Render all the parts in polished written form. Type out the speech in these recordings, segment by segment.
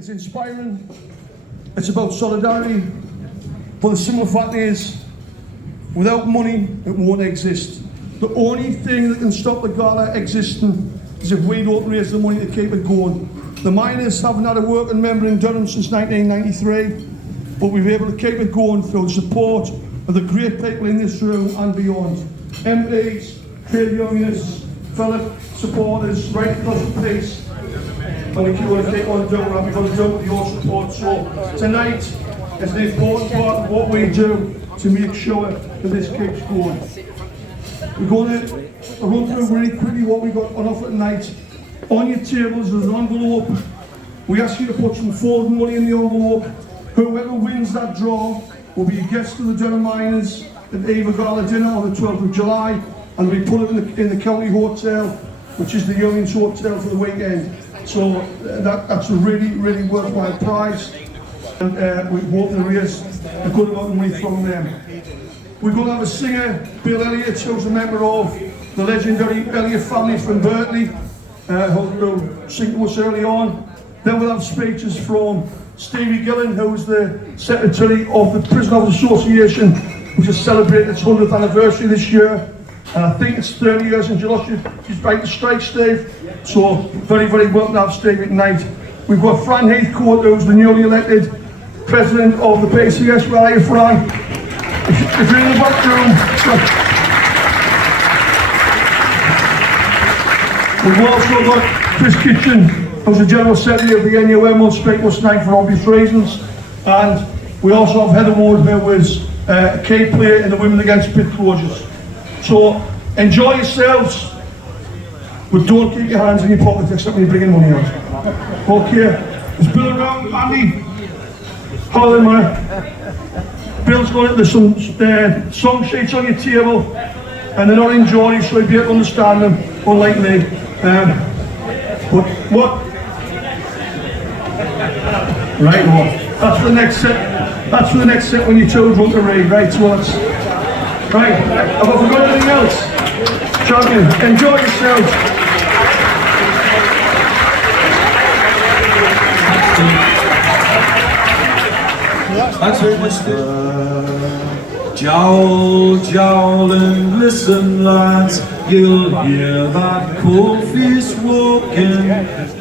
It's inspiring, it's about solidarity, but the simple fact is, without money, it won't exist. The only thing that can stop the gala existing is if we don't raise the money to keep it going. The miners haven't had a working member in Durham since 1993, but we've been able to keep it going through the support of the great people in this room and beyond. MPs, trade unionists, fellow supporters, right across the piece. And we keep on to keep on doing what we've got to do with your support. So tonight is an important part of what we do to make sure that this keeps going. We're going to run through really quickly what we got on offer tonight. On your tables there's an envelope. We ask you to put some folding money in the envelope. Whoever wins that draw will be a guest of the Durham Miners at either Gala dinner on the 12th of July, and we put it in the county hotel, which is the Union's hotel for the weekend. So that's a really, really worthwhile prize, and we hope to raise a good amount of money from them. We're going to have a singer, Bill Elliott, who's a member of the legendary Elliott family from Berkeley, who'll sing to us early on. Then we'll have speeches from Stevie Gillen, who's the secretary of the Prison Officers Association, which is celebrating its 100th anniversary this year. And I think it's 30 years since you lost your right to strike, Steve. So very, very welcome to have Steve tonight. We've got Fran Heathcote, who's the newly elected president of the PCS. Where are you, Fran? If you're in the back room. We've also got Chris Kitchen, who's the general secretary of the NUM, will speak to us tonight for obvious reasons. And we also have Heather Ward, who was a key player in the Women Against Pit Closures. So enjoy yourselves, but don't keep your hands in your pockets except when you're bringing money out. Okay, is Bill around? Andy? Hello, man. Bill's got there's some song sheets on your table, and they're not in Geordie, so you'll be able to understand them, unlike me. But what? Right, well, that's for the next set. That's for the next set when you're too drunk to read, right? So that's right. Have I forgot anything else? Champion, enjoy yourselves. Thanks very much, Steve. Jowl, jowl and listen, lads, you'll hear that cold-faced walking.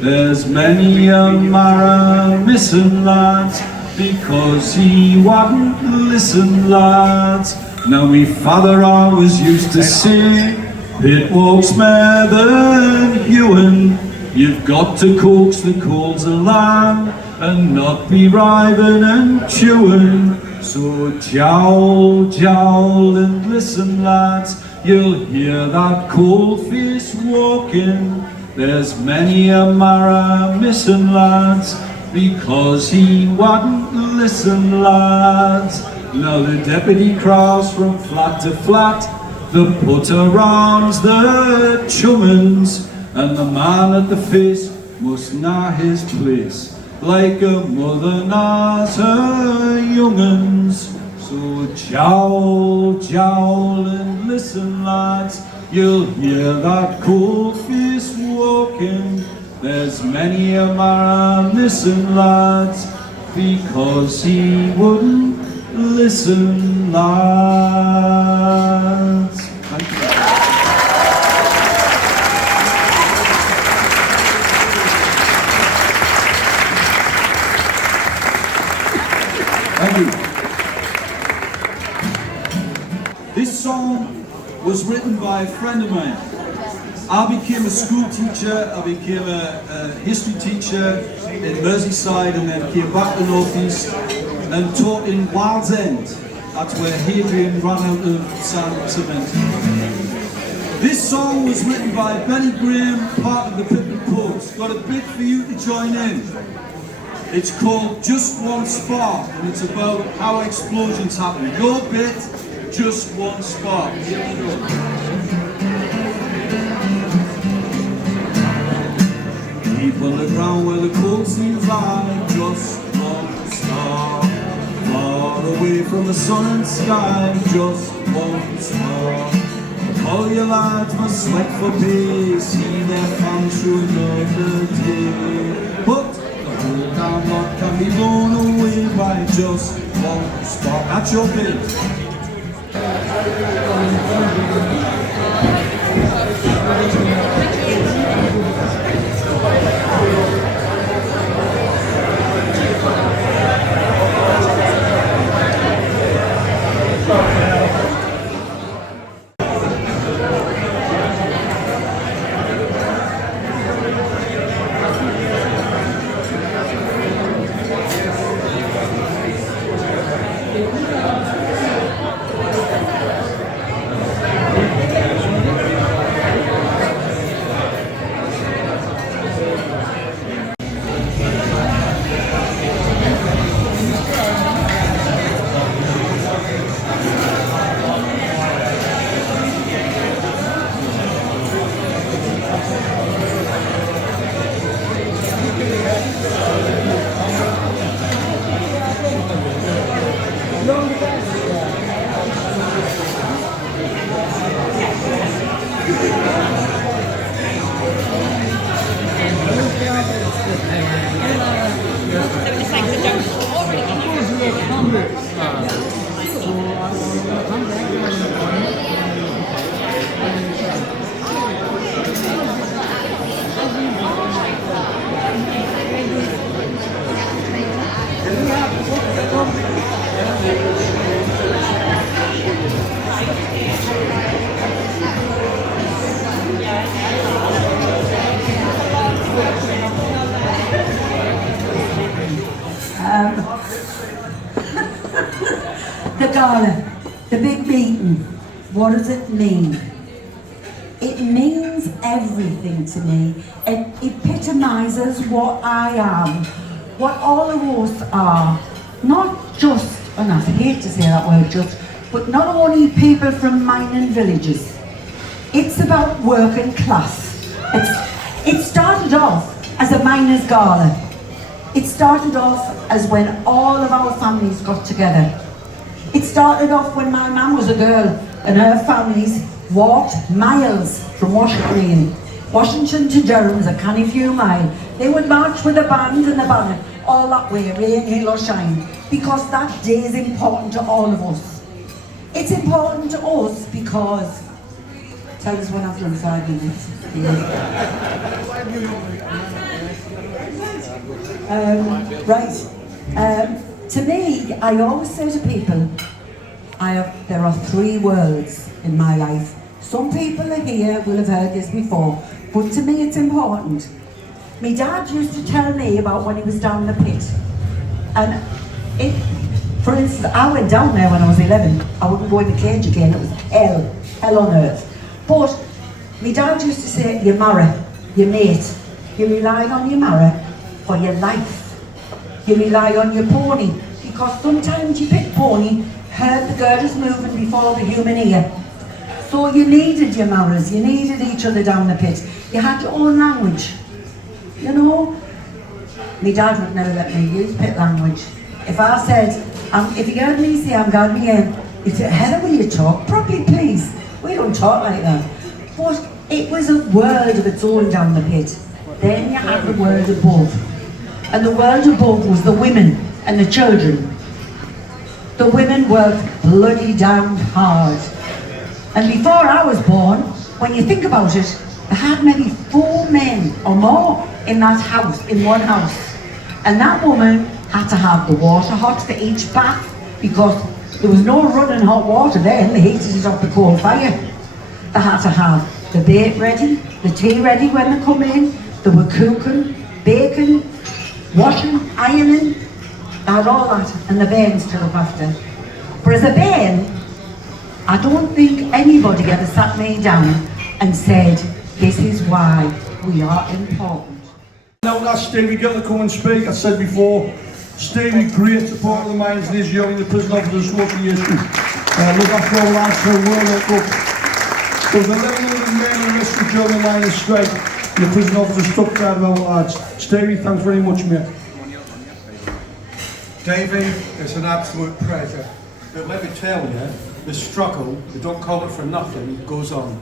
There's many a marrow missing, lads, because he wouldn't listen, lads. Now me father always used to say, it walks more than Ewan. You've got to coax the coals along and not be riving and chewing. So jowl, jowl and listen, lads, you'll hear that cold face walking. There's many a marrow missing, lads, because he wouldn't listen, lads. Now the deputy crossed from flat to flat, the putter rounds the chummins, and the man at the face must know his place, like a mother knows her young'uns. So jowl, jowl and listen, lads, you'll hear that cold face walking. There's many a marrow missing, lads, because he wouldn't listen, lads. Thank you. Thank you. This song was written by a friend of mine. I became a school teacher, I became a history teacher in Merseyside, and then came back to North East and taught in Wild's End. That's where Hadrian ran out of sand and cement. This song was written by Benny Graham, part of the Pippin Poets. Got a bit for you to join in. It's called Just One Spark, and it's about how explosions happen. Your bit, just one spark. Deep on the ground where the cold seems like just one star. Far away from the sun and sky, just one spark. All your lads must sweat for pay, see their fun through another day. But I'm not can be blown away by just one spark. That's your bit. The gala, the big meeting, what does it mean? It means everything to me. It epitomises what I am, what all of us are. Not just, and I hate to say that word just, but not only people from mining villages. It's about working class. It started off as a miners' gala. It started off as when all of our families got together. It started off when my mum was a girl and her families walked miles from Washington to Durham is a canny few mile. They would march with a band and a banner all that way, rain, hail or shine, because that day is important to all of us. It's important to us because, tell us when I've done 5 minutes. To me, I always say to people, there are 3 worlds in my life. Some people are here will have heard this before, but to me it's important. My dad used to tell me about when he was down the pit. And for instance, I went down there when I was 11. I wouldn't go in the cage again, it was hell on earth. But my dad used to say, your marrow, your mate, you rely on your marrow for your life. You rely on your pony, because sometimes your pit pony heard the girders moving before the human ear. So you needed your marrows, you needed each other down the pit. You had your own language, you know. My dad would never let me use pit language. If I said, if you heard me say I'm going to be in, he'd say, Heather, will you talk properly, please? We don't talk like that. But it was a world of its own down the pit. Then you had the world above. And the world above was the women and the children. The women worked bloody damned hard. And before I was born, when you think about it, they had maybe 4 men or more in that house, in one house. And that woman had to have the water hot for each bath, because there was no running hot water then, they heated it off the coal fire. They had to have the bait ready, the tea ready when they come in, they were cooking, baking, washing, ironing, they had all that, and the bairns to look after. But as a bairn, I don't think anybody ever sat me down and said, this is why we are important. Now that's Stevie Gill to come and speak. I said before, Stevie, great support of the miners in this year in the Prison Officers Association. Look after all lads for a World Cup. There was 1,100 men arrested during the miners' strike. The prison officers took care of our lads. Stevie, thanks very much, mate. Davey, it's an absolute pleasure. But let me tell you, the struggle, we don't call it for nothing, goes on.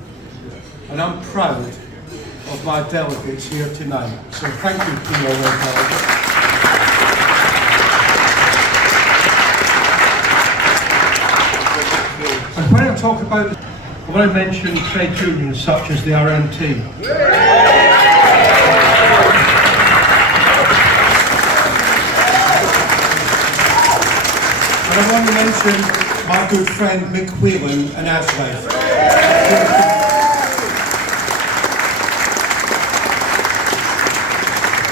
And I'm proud of my delegates here tonight. So thank you for your work. talk about, I want to mention trade unions such as the RMT. And I want to mention my good friend Mick Whelan and Asleif.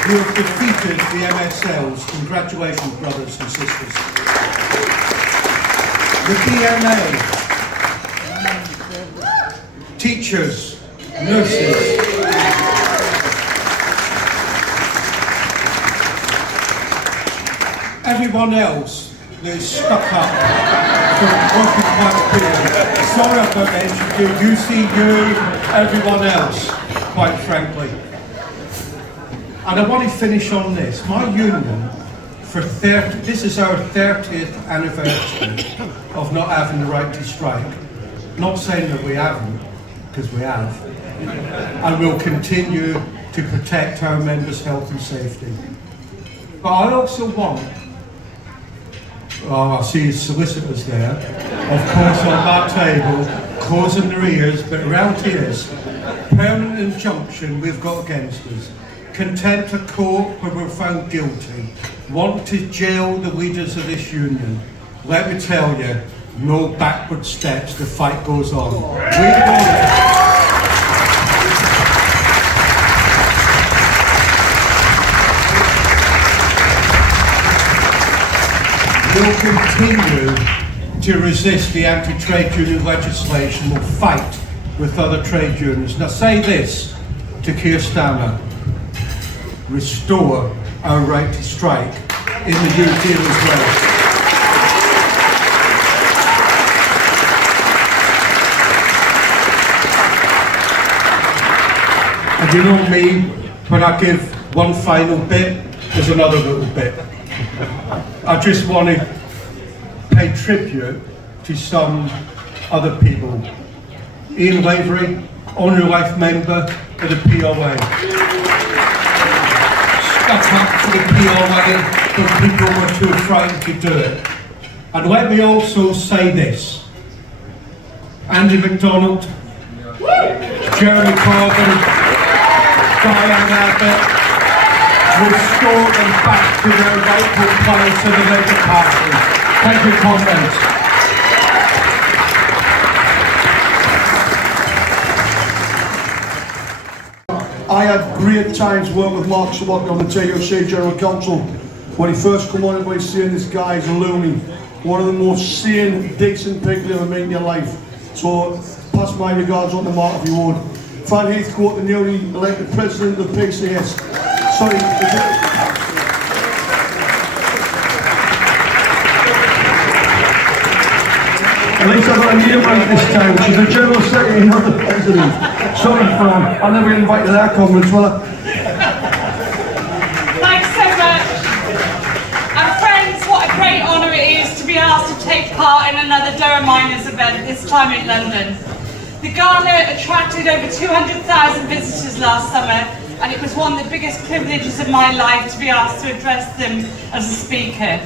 You have defeated the MSLs. Congratulations, brothers and sisters. The BMA, teachers, nurses, everyone else that is stuck up for working class people. Sorry about mentioning you, UCU, everyone else, quite frankly. And I want to finish on this. My union, this is our 30th anniversary of not having the right to strike. Not saying that we haven't, because we have. And we'll continue to protect our members' health and safety. But I also want, I see solicitors there, of course on that table, causing their ears, but the reality is, permanent injunction we've got against us. Contempt of court when we're found guilty, want to jail the leaders of this union. Let me tell you, no backward steps, the fight goes on. We'll continue to resist the anti-trade union legislation. We'll fight with other trade unions. And I say this to Keir Starmer. Restore our right to strike in the New Deal as well. And you know me, when I give one final bit, there's another little bit. I just want to pay tribute to some other people. Ian Lavery, Honour Life member of the POA. Stuck up to the POA, but people were too frightened to do it. And let me also say this. Andy MacDonald, Jeremy Corbyn, Diane Abbott, restore them back to their rightful place in the Labour Party. Thank you, comrades. I had great times working with Mark Sawatney on the TOC General Council. When he first come on, everybody saying this guy's a loony. One of the most sane, decent people you ever meet in your life. So, pass my regards on to Mark if you would. Van Heathcote, the newly elected president of the PCS. Sorry. At least I've got a new one this time. She's the General Secretary, not the President. Sorry, Fran. I never invited her conference, will I? Thanks so much. And friends, what a great honour it is to be asked to take part in another Durham Miners event, this time in London. The gala attracted over 200,000 visitors last summer, and it was one of the biggest privileges of my life to be asked to address them as a speaker.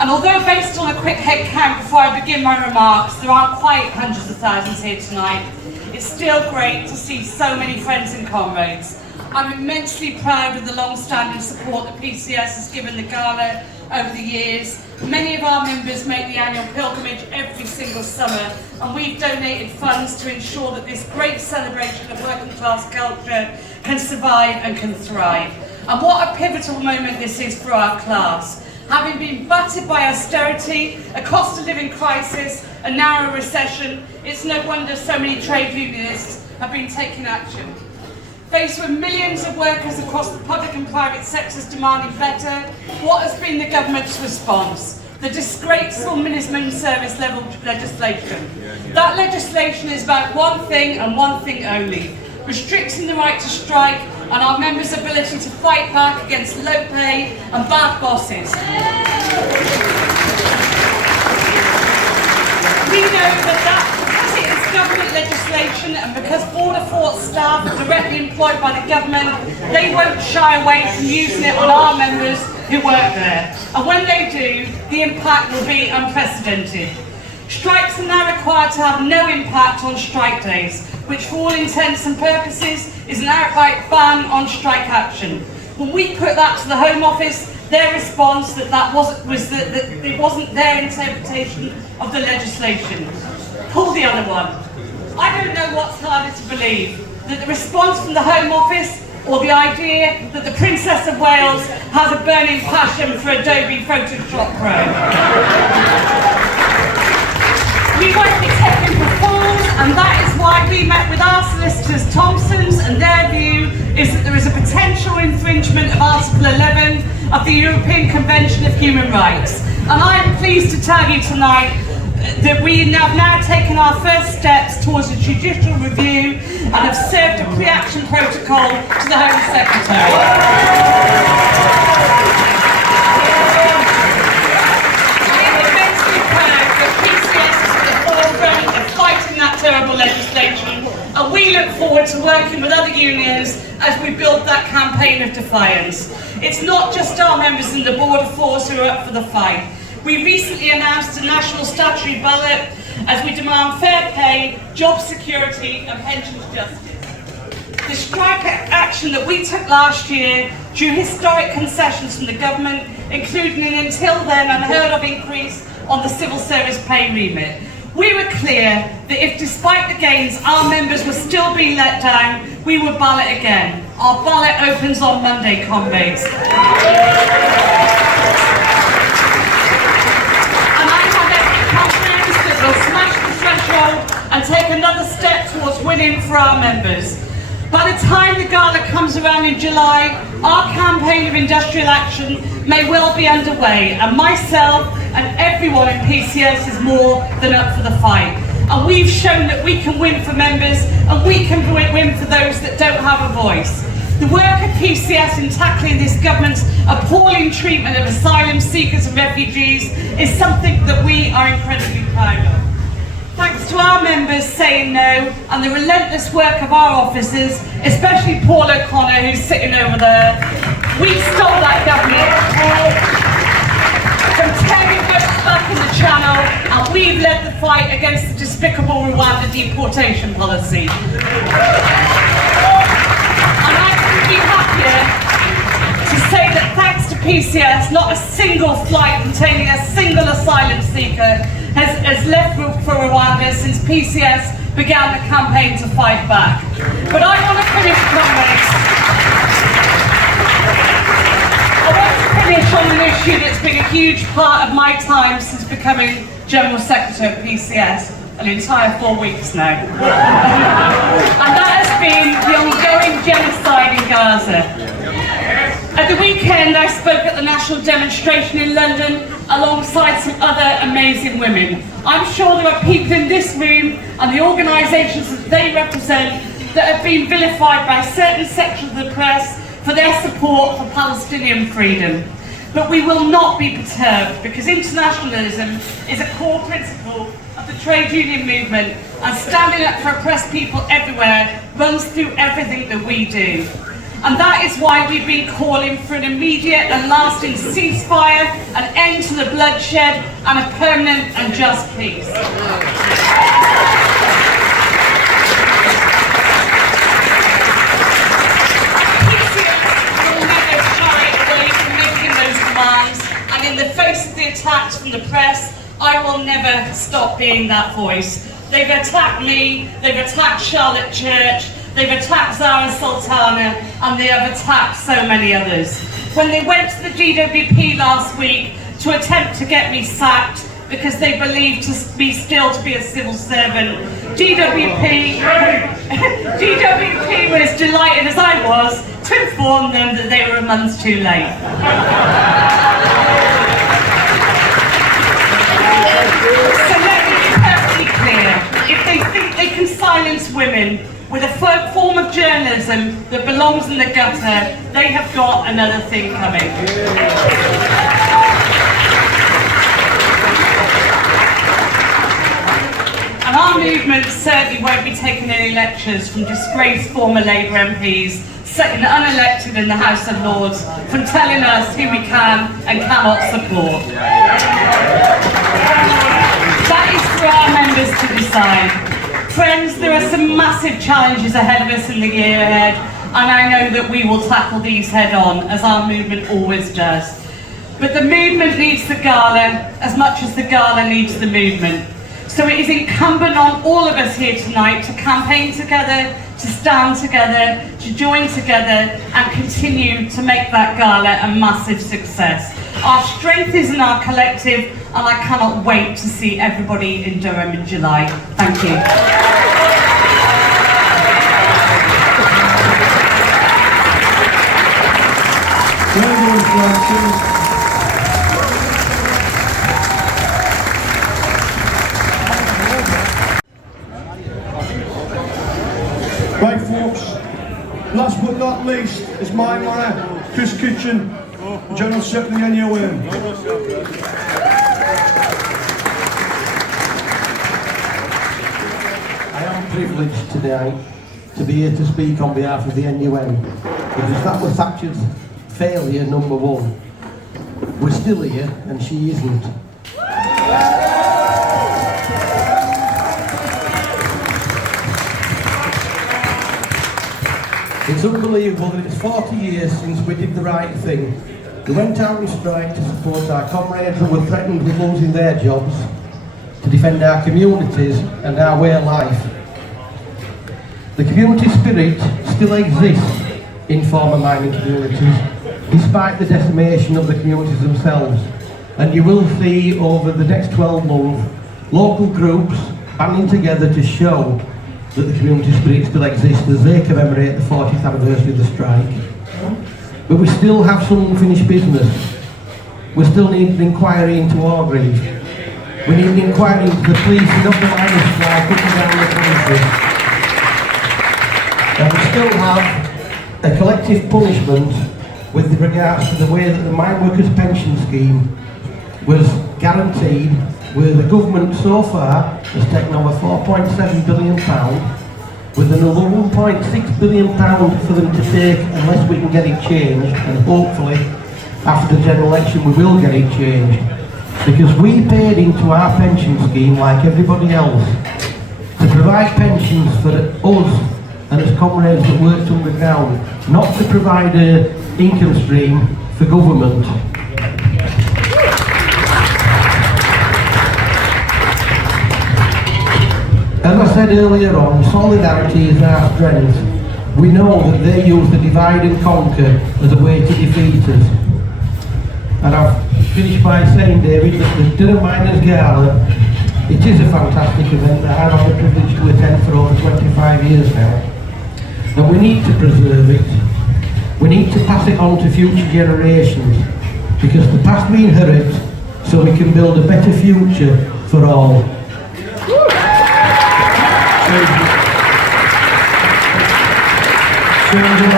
And although based on a quick head count before I begin my remarks, there aren't quite hundreds of thousands here tonight, it's still great to see so many friends and comrades. I'm immensely proud of the long-standing support that PCS has given the gala over the years. Many of our members make the annual pilgrimage every single summer, and we've donated funds to ensure that this great celebration of working class culture can survive and can thrive. And what a pivotal moment this is for our class. Having been battered by austerity, a cost of living crisis, and now a recession, it's no wonder so many trade unionists have been taking action. Faced with millions of workers across the public and private sectors demanding better, what has been the government's response? The disgraceful minimum service level legislation. That legislation is about one thing and one thing only: restricting the right to strike and our members' ability to fight back against low pay and bad bosses. We know that because it is government legislation and because border force staff are directly employed by the government, they won't shy away from using it on our members who work there. And when they do, the impact will be unprecedented. Strikes are now required to have no impact on strike days, which for all intents and purposes is an outright ban on strike action. When we put that to the Home Office, their response that it wasn't their interpretation of the legislation. Pull the other one. I don't know what's harder to believe, that the response from the Home Office or the idea that the Princess of Wales has a burning passion for Adobe Photoshop Pro. We won't be taken for fools, and that is why we met with our solicitors Thompson's, and their view is that there is a potential infringement of Article 11 of the European Convention of Human Rights. And I'm pleased to tell you tonight that we have now taken our first steps towards a judicial review and have served a pre-action protocol to the Home Secretary. I am immensely proud that PCS is at the forefront of fighting that terrible legislation, and we look forward to working with other unions as we build that campaign of defiance. It's not just our members in the Border Force who are up for the fight. We recently announced a national statutory ballot as we demand fair pay, job security and pensions justice. The strike action that we took last year drew historic concessions from the government, including an until then unheard of increase on the civil service pay remit. We were clear that if despite the gains our members were still being let down, we would ballot again. Our ballot opens on Monday, comrades. We'll smash the threshold and take another step towards winning for our members. By the time the gala comes around in July, our campaign of industrial action may well be underway, and myself and everyone in PCS is more than up for the fight. And we've shown that we can win for members, and we can win for those that don't have a voice. The work of PCS in tackling this government's appalling treatment of asylum seekers and refugees is something that we are incredibly proud of. Thanks to our members saying no and the relentless work of our officers, especially Paul O'Connor who's sitting over there, we stopped that government from tearing boats back in the channel, and we've led the fight against the despicable Rwanda deportation policy. Be happier to say that thanks to PCS, not a single flight containing a single asylum seeker has left for Rwanda since PCS began the campaign to fight back. But I want to finish, comrades. I want to finish on an issue that's been a huge part of my time since becoming General Secretary of PCS. An entire 4 weeks now. And that has been the ongoing genocide in Gaza. At the weekend, I spoke at the national demonstration in London alongside some other amazing women. I'm sure there are people in this room and the organisations that they represent that have been vilified by certain sections of the press for their support for Palestinian freedom. But we will not be perturbed, because internationalism is a core principle of the trade union movement, and standing up for oppressed people everywhere runs through everything that we do. And that is why we've been calling for an immediate and lasting ceasefire, an end to the bloodshed, and a permanent and just peace. And in the face of the attacks from the press, I will never stop being that voice. They've attacked me, they've attacked Charlotte Church, they've attacked Zara Sultana, and they have attacked so many others. When they went to the DWP last week to attempt to get me sacked because they believed me still to be a civil servant, DWP were as delighted as I was to inform them that they were a month too late. So let me be perfectly clear. If they think they can silence women with a form of journalism that belongs in the gutter, they have got another thing coming. And our movement certainly won't be taking any lectures from disgraced former Labour MPs sitting unelected in the House of Lords from telling us who we can and cannot support. That is for our members to decide. Friends, there are some massive challenges ahead of us in the year ahead, and I know that we will tackle these head on, as our movement always does. But the movement needs the gala as much as the gala needs the movement. So it is incumbent on all of us here tonight to campaign together, to stand together, to join together and continue to make that gala a massive success. Our strength is in our collective, and I cannot wait to see everybody in Durham in July. Thank you. Right folks, last but not least is my man, Chris Kitchen, General Secretary of the NUM. I am privileged today to be here to speak on behalf of the NUM, because that was Thatcher's failure number one. We're still here and she isn't. It's unbelievable that it's 40 years since we did the right thing. We went out on strike to support our comrades who were threatened with losing their jobs, to defend our communities and our way of life. The community spirit still exists in former mining communities, despite the decimation of the communities themselves. And you will see over the next 12 months, local groups banding together to show that the community spirit still exists as they commemorate the 40th anniversary of the strike. But we still have some unfinished business. We still need an inquiry into Orgreave. We need an inquiry into the policing of the miners' strike up and down the country. And we still have a collective punishment with regards to the way that the mine workers' pension scheme was guaranteed, where the government so far has taken over £4.7 billion, with another £1.6 billion for them to take unless we can get it changed, and hopefully after the general election we will get it changed, because we paid into our pension scheme like everybody else to provide pensions for us and as comrades that worked underground, not to provide an income stream for government. As I said earlier on, solidarity is our strength. We know that they use the divide and conquer as a way to defeat us. And I've finished by saying, David, that the Durham Miners Gala, it is a fantastic event that I've had the privilege to attend for over 25 years now. And we need to preserve it. We need to pass it on to future generations, because the past we inherit so we can build a better future for all. Thank you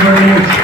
very much.